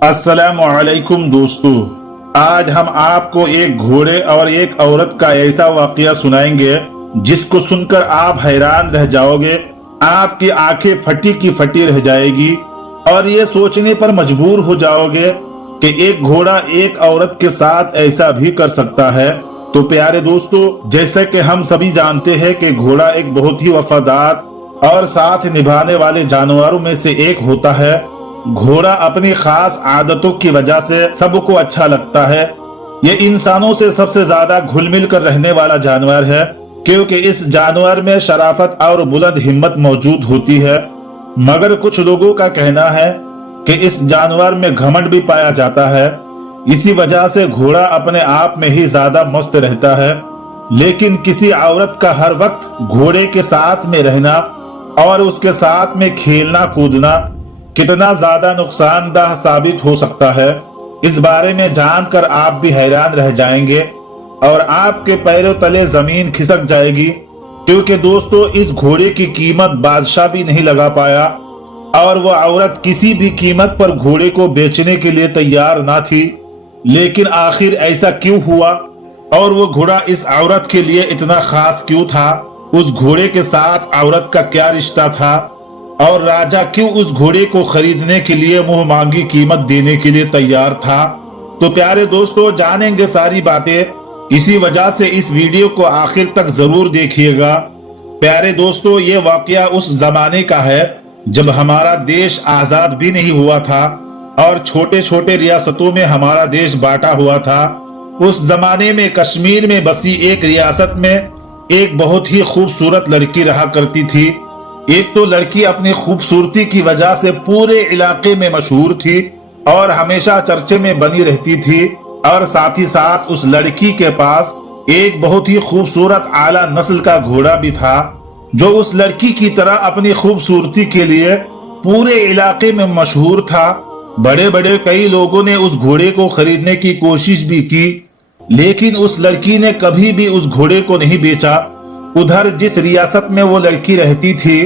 अस्सलामुअलैकुम दोस्तों, आज हम आपको एक घोड़े और एक औरत का ऐसा वाकया सुनाएंगे जिसको सुनकर आप हैरान रह जाओगे। आपकी आंखें फटी की फटी रह जाएगी और ये सोचने पर मजबूर हो जाओगे कि एक घोड़ा एक औरत के साथ ऐसा भी कर सकता है। तो प्यारे दोस्तों, जैसे कि हम सभी जानते हैं कि घोड़ा एक बहुत ही वफादार और साथ निभाने वाले जानवरों में से एक होता है। घोड़ा अपनी खास आदतों की वजह से सबको अच्छा लगता है। ये इंसानों से सबसे ज्यादा घुल मिल कर रहने वाला जानवर है, क्योंकि इस जानवर में शराफत और बुलंद हिम्मत मौजूद होती है। मगर कुछ लोगों का कहना है कि इस जानवर में घमंड भी पाया जाता है। इसी वजह से घोड़ा अपने आप में ही ज्यादा मस्त रहता है। लेकिन किसी औरत का हर वक्त घोड़े के साथ में रहना और उसके साथ में खेलना कूदना कितना ज्यादा नुकसानदाह साबित हो सकता है, इस बारे में जानकर आप भी हैरान रह जाएंगे और आपके पैरों तले जमीन खिसक जाएगी। क्योंकि दोस्तों, इस घोड़े की कीमत बादशाह भी नहीं लगा पाया और वो औरत किसी भी कीमत पर घोड़े को बेचने के लिए तैयार ना थी। लेकिन आखिर ऐसा क्यों हुआ और वो घोड़ा इस औरत के लिए इतना खास क्यों था? उस घोड़े के साथ औरत का क्या रिश्ता था और राजा क्यों उस घोड़े को खरीदने के लिए मुंह मांगी कीमत देने के लिए तैयार था? तो प्यारे दोस्तों, जानेंगे सारी बातें। इसी वजह से इस वीडियो को आखिर तक जरूर देखिएगा। प्यारे दोस्तों, ये वाकया उस जमाने का है जब हमारा देश आजाद भी नहीं हुआ था और छोटे छोटे रियासतों में हमारा देश बांटा हुआ था। उस जमाने में कश्मीर में बसी एक रियासत में एक बहुत ही खूबसूरत लड़की रहा करती थी। एक तो लड़की अपनी खूबसूरती की वजह से पूरे इलाके में मशहूर थी और हमेशा चर्चे में बनी रहती थी, और साथ ही साथ उस लड़की के पास एक बहुत ही खूबसूरत आला नस्ल का घोड़ा भी था, जो उस लड़की की तरह अपनी खूबसूरती के लिए पूरे इलाके में मशहूर था। बड़े बड़े कई लोगों ने उस घोड़े को खरीदने की कोशिश भी की, लेकिन उस लड़की ने कभी भी उस घोड़े को नहीं बेचा। उधर जिस रियासत में वो लड़की रहती थी,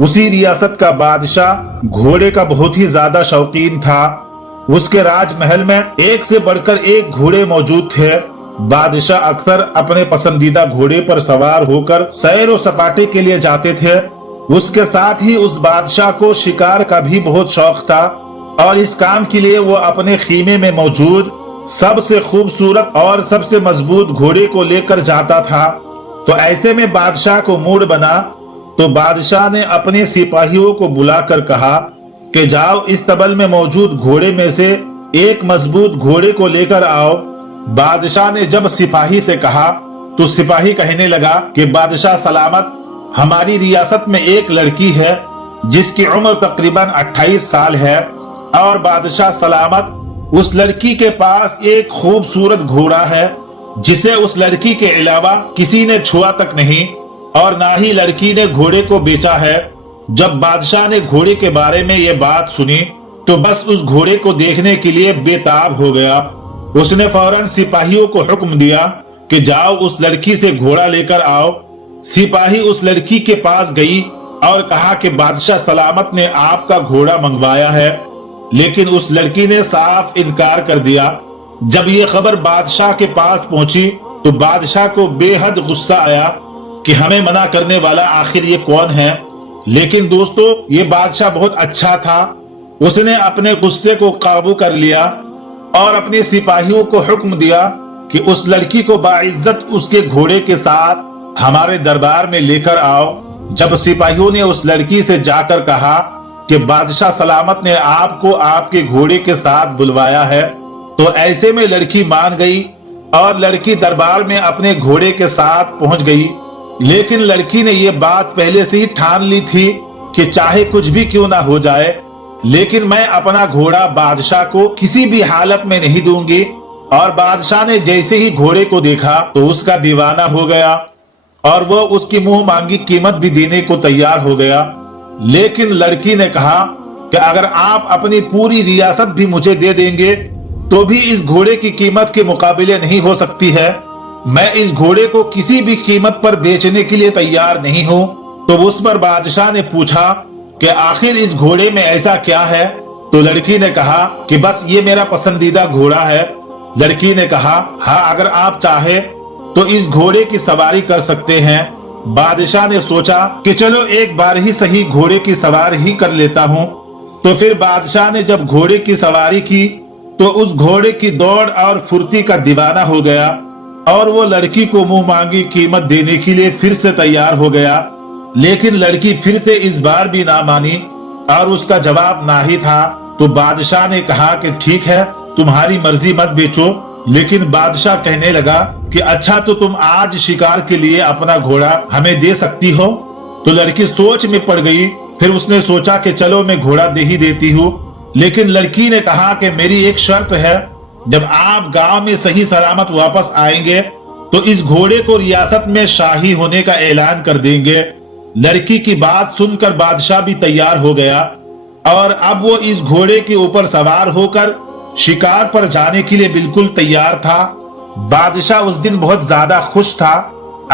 उसी रियासत का बादशाह घोड़े का बहुत ही ज्यादा शौकीन था। उसके राजमहल में एक से बढ़कर एक घोड़े मौजूद थे। बादशाह अक्सर अपने पसंदीदा घोड़े पर सवार होकर सैर व सपाटे के लिए जाते थे। उसके साथ ही उस बादशाह को शिकार का भी बहुत शौक था और इस काम के लिए वो अपने खीमे में मौजूद सबसे खूबसूरत और सबसे मजबूत घोड़े को लेकर जाता था। तो ऐसे में बादशाह को मूड बना तो बादशाह ने अपने सिपाहियों को बुलाकर कहा कि जाओ इस तबल में मौजूद घोड़े में से एक मजबूत घोड़े को लेकर आओ। बादशाह ने जब सिपाही से कहा तो सिपाही कहने लगा कि बादशाह सलामत, हमारी रियासत में एक लड़की है जिसकी उम्र तकरीबन 28 साल है, और बादशाह सलामत, उस लड़की के पास एक खूबसूरत घोड़ा है जिसे उस लड़की के अलावा किसी ने छुआ तक नहीं, और ना ही लड़की ने घोड़े को बेचा है। जब बादशाह ने घोड़े के बारे में ये बात सुनी तो बस उस घोड़े को देखने के लिए बेताब हो गया। उसने फौरन सिपाहियों को हुक्म दिया कि जाओ उस लड़की से घोड़ा लेकर आओ। सिपाही उस लड़की के पास गई और कहा कि बादशाह सलामत ने आपका घोड़ा मंगवाया है, लेकिन उस लड़की ने साफ इनकार कर दिया। जब ये खबर बादशाह के पास पहुंची तो बादशाह को बेहद गुस्सा आया कि हमें मना करने वाला आखिर ये कौन है। लेकिन दोस्तों, ये बादशाह बहुत अच्छा था। उसने अपने गुस्से को काबू कर लिया और अपने सिपाहियों को हुक्म दिया कि उस लड़की को बाइज्जत उसके घोड़े के साथ हमारे दरबार में लेकर आओ। जब सिपाहियों ने उस लड़की से जाकर कहा कि बादशाह सलामत ने आपको आपके घोड़े के साथ बुलवाया है, तो ऐसे में लड़की मान गई और लड़की दरबार में अपने घोड़े के साथ पहुंच गई। लेकिन लड़की ने ये बात पहले से ही ठान ली थी कि चाहे कुछ भी क्यों ना हो जाए, लेकिन मैं अपना घोड़ा बादशाह को किसी भी हालत में नहीं दूंगी। और बादशाह ने जैसे ही घोड़े को देखा तो उसका दीवाना हो गया और वो उसकी मुंह मांगी कीमत भी देने को तैयार हो गया। लेकिन लड़की ने कहा कि अगर आप अपनी पूरी रियासत भी मुझे दे देंगे तो भी इस घोड़े की कीमत के मुकाबले नहीं हो सकती है। मैं इस घोड़े को किसी भी कीमत पर बेचने के लिए तैयार नहीं हूँ। तो उस पर बादशाह ने पूछा कि आखिर इस घोड़े में ऐसा क्या है तो लड़की ने कहा कि बस ये मेरा पसंदीदा घोड़ा है। लड़की ने कहा, हाँ अगर आप चाहे तो इस घोड़े की सवारी कर सकते हैं। बादशाह ने सोचा कि चलो एक बार ही सही घोड़े की सवारी ही कर लेता हूँ। तो फिर बादशाह ने जब घोड़े की सवारी की तो उस घोड़े की दौड़ और फुर्ती का दीवाना हो गया और वो लड़की को मुंह मांगी कीमत देने के लिए फिर से तैयार हो गया। लेकिन लड़की फिर से इस बार भी ना मानी और उसका जवाब ना ही था। तो बादशाह ने कहा कि ठीक है, तुम्हारी मर्जी, मत बेचो। लेकिन बादशाह कहने लगा कि अच्छा तो तुम आज शिकार के लिए अपना घोड़ा हमें दे सकती हो। तो लड़की सोच में पड़ गई। फिर उसने सोचा कि चलो मैं घोड़ा दे ही देती हूँ। लेकिन लड़की ने कहा कि मेरी एक शर्त है, जब आप गांव में सही सलामत वापस आएंगे तो इस घोड़े को रियासत में शाही होने का ऐलान कर देंगे। लड़की की बात सुनकर बादशाह भी तैयार हो गया और अब वो इस घोड़े के ऊपर सवार होकर शिकार पर जाने के लिए बिल्कुल तैयार था। बादशाह उस दिन बहुत ज्यादा खुश था।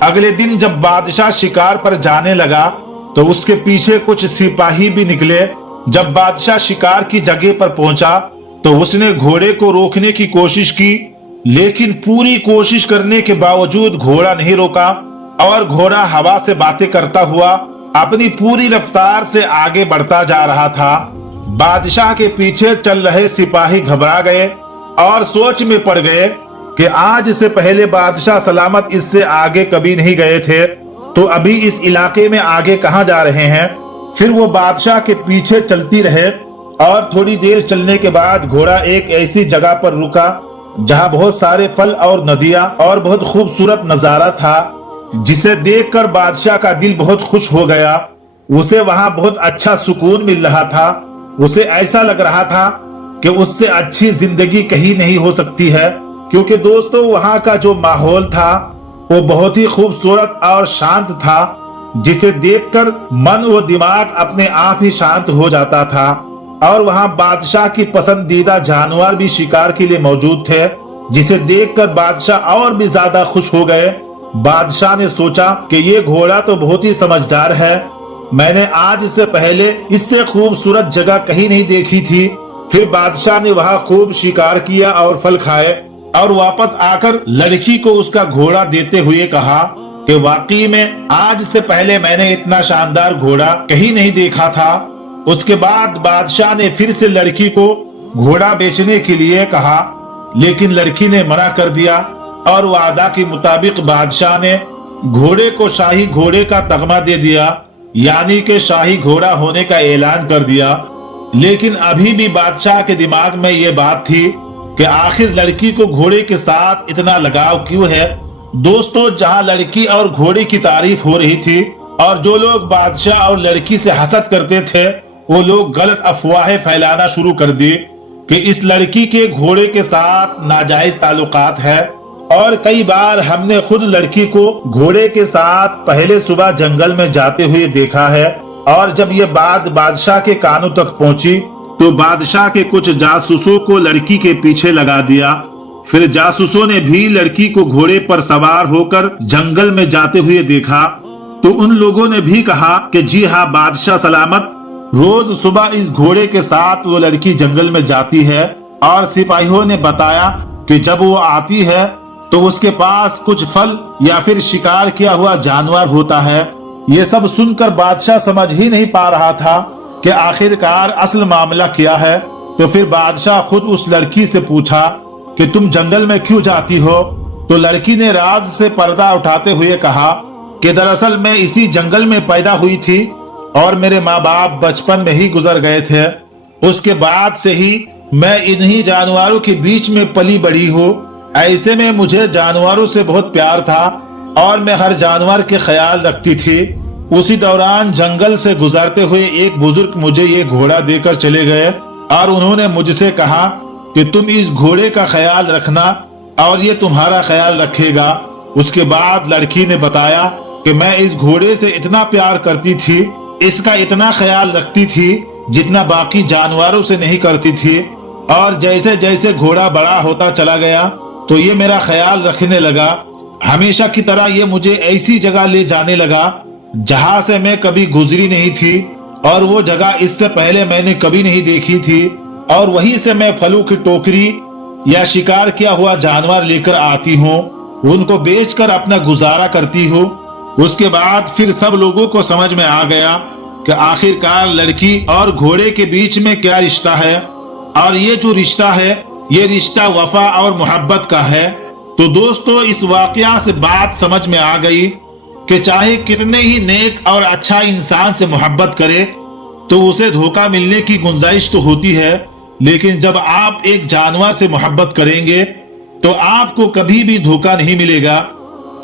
अगले दिन जब बादशाह शिकार पर जाने लगा तो उसके पीछे कुछ सिपाही भी निकले। जब बादशाह शिकार की जगह पर पहुंचा तो उसने घोड़े को रोकने की कोशिश की, लेकिन पूरी कोशिश करने के बावजूद घोड़ा नहीं रोका और घोड़ा हवा से बातें करता हुआ अपनी पूरी रफ्तार से आगे बढ़ता जा रहा था। बादशाह के पीछे चल रहे सिपाही घबरा गए और सोच में पड़ गए कि आज से पहले बादशाह सलामत इससे आगे कभी नहीं गए थे, तो अभी इस इलाके में आगे कहां जा रहे हैं। फिर वो बादशाह के पीछे चलती रहे और थोड़ी देर चलने के बाद घोड़ा एक ऐसी जगह पर रुका जहां बहुत सारे फल और नदियां और बहुत खूबसूरत नजारा था, जिसे देखकर बादशाह का दिल बहुत खुश हो गया। उसे वहां बहुत अच्छा सुकून मिल रहा था। उसे ऐसा लग रहा था कि उससे अच्छी जिंदगी कहीं नहीं हो सकती है, क्योंकि दोस्तों वहां का जो माहौल था वो बहुत ही खूबसूरत और शांत था, जिसे देखकर मन व दिमाग अपने आप ही शांत हो जाता था। और वहां बादशाह की पसंदीदा जानवर भी शिकार के लिए मौजूद थे, जिसे देखकर बादशाह और भी ज्यादा खुश हो गए। बादशाह ने सोचा कि ये घोड़ा तो बहुत ही समझदार है, मैंने आज से पहले इससे खूबसूरत जगह कहीं नहीं देखी थी। फिर बादशाह ने वहां खूब शिकार किया और फल खाए और वापस आकर लड़की को उसका घोड़ा देते हुए कहा कि वाकई में आज से पहले मैंने इतना शानदार घोड़ा कहीं नहीं देखा था। उसके बाद बादशाह ने फिर से लड़की को घोड़ा बेचने के लिए कहा, लेकिन लड़की ने मना कर दिया और वादा के मुताबिक बादशाह ने घोड़े को शाही घोड़े का तगमा दे दिया, यानी कि शाही घोड़ा होने का ऐलान कर दिया। लेकिन अभी भी बादशाह के दिमाग में ये बात थी कि आखिर लड़की को घोड़े के साथ इतना लगाव क्यों है। दोस्तों, जहां लड़की और घोड़े की तारीफ हो रही थी और जो लोग बादशाह और लड़की से हसद करते थे, वो लोग गलत अफवाहें फैलाना शुरू कर दी कि इस लड़की के घोड़े के साथ नाजायज ताल्लुकात है। और कई बार हमने खुद लड़की को घोड़े के साथ पहले सुबह जंगल में जाते हुए देखा है। और जब ये बात बादशाह के कानों तक पहुंची तो बादशाह के कुछ जासूसों को लड़की के पीछे लगा दिया। फिर जासूसों ने भी लड़की को घोड़े पर सवार होकर जंगल में जाते हुए देखा तो उन लोगों ने भी कहा कि जी हाँ, बादशाह सलामत रोज सुबह इस घोड़े के साथ वो लड़की जंगल में जाती है। और सिपाहियों ने बताया कि जब वो आती है तो उसके पास कुछ फल या फिर शिकार किया हुआ जानवर होता है। ये सब सुनकर बादशाह समझ ही नहीं पा रहा था कि आखिरकार असल मामला क्या है। तो फिर बादशाह खुद उस लड़की से पूछा कि तुम जंगल में क्यों जाती हो। तो लड़की ने राज से पर्दा उठाते हुए कहा कि दरअसल मैं इसी जंगल में पैदा हुई थी और मेरे माँ बाप बचपन में ही गुजर गए थे। उसके बाद से ही मैं इन्हीं जानवरों के बीच में पली बड़ी हूँ। ऐसे में मुझे जानवरों से बहुत प्यार था और मैं हर जानवर के ख्याल रखती थी। उसी दौरान जंगल से गुजरते हुए एक बुजुर्ग मुझे ये घोड़ा देकर चले गए और उन्होंने मुझसे कहा कि तुम इस घोड़े का ख्याल रखना और ये तुम्हारा ख्याल रखेगा। उसके बाद लड़की ने बताया कि मैं इस घोड़े से इतना प्यार करती थी, इसका इतना ख्याल रखती थी जितना बाकी जानवरों से नहीं करती थी। और जैसे जैसे घोड़ा बड़ा होता चला गया तो ये मेरा ख्याल रखने लगा। हमेशा की तरह ये मुझे ऐसी जगह ले जाने लगा जहां से मैं कभी गुजरी नहीं थी और वो जगह इससे पहले मैंने कभी नहीं देखी थी। और वहीं से मैं फलों की टोकरी या शिकार किया हुआ जानवर लेकर आती हूँ, उनको बेचकर अपना गुजारा करती हूँ। उसके बाद फिर सब लोगों को समझ में आ गया कि आखिरकार लड़की और घोड़े के बीच में क्या रिश्ता है, और ये जो रिश्ता है ये रिश्ता वफा और मोहब्बत का है। तो दोस्तों, इस वाकया से बात समझ में आ गई कि चाहे कितने ही नेक और अच्छा इंसान से मोहब्बत करे तो उसे धोखा मिलने की गुंजाइश तो होती है, लेकिन जब आप एक जानवर से मोहब्बत करेंगे तो आपको कभी भी धोखा नहीं मिलेगा।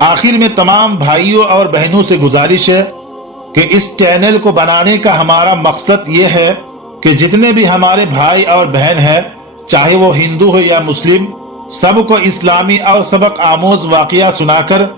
आखिर में तमाम भाइयों और बहनों से गुजारिश है कि इस चैनल को बनाने का हमारा मकसद ये है कि जितने भी हमारे भाई और बहन हैं, चाहे वो हिंदू हो या मुस्लिम, सबको इस्लामी और सबक आमोज वाकया सुनाकर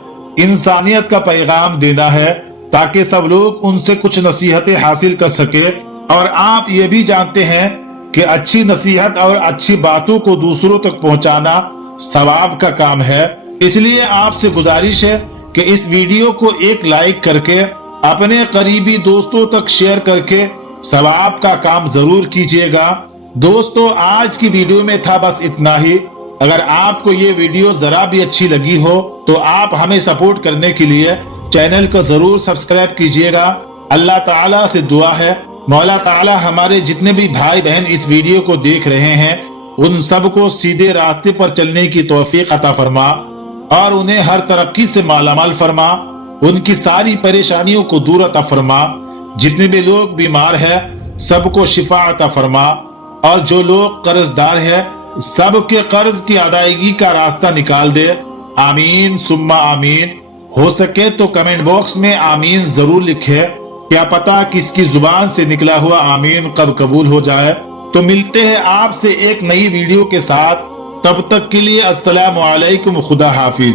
इंसानियत का पैगाम देना है, ताकि सब लोग उनसे कुछ नसीहतें हासिल कर सके। और आप ये भी जानते हैं कि अच्छी नसीहत और अच्छी बातों को दूसरों तक पहुंचाना सवाब का काम है। इसलिए आपसे गुजारिश है कि इस वीडियो को एक लाइक करके अपने करीबी दोस्तों तक शेयर करके सवाब का काम जरूर कीजिएगा। दोस्तों, आज की वीडियो में था बस इतना ही। अगर आपको ये वीडियो जरा भी अच्छी लगी हो तो आप हमें सपोर्ट करने के लिए चैनल को जरूर सब्सक्राइब कीजिएगा। अल्लाह ताला से दुआ है, मौला ताला हमारे जितने भी भाई बहन इस वीडियो को देख रहे हैं उन सबको सीधे रास्ते पर चलने की तौफीक अता फरमा और उन्हें हर तरक्की से मालामाल फरमा। उनकी सारी परेशानियों को दूर अता फरमा। जितने भी लोग बीमार हैं सबको शिफा अता फरमा, और जो लोग कर्जदार हैं सबके कर्ज की अदायगी का रास्ता निकाल दे। आमीन सुम्मा आमीन। हो सके तो कमेंट बॉक्स में आमीन जरूर लिखे। क्या पता किसकी जुबान से निकला हुआ आमीन कब कबूल हो जाए। तो मिलते हैं आपसे एक नई वीडियो के साथ, तब तक के लिए अस्सलामु अलैकुम, खुदा हाफिज।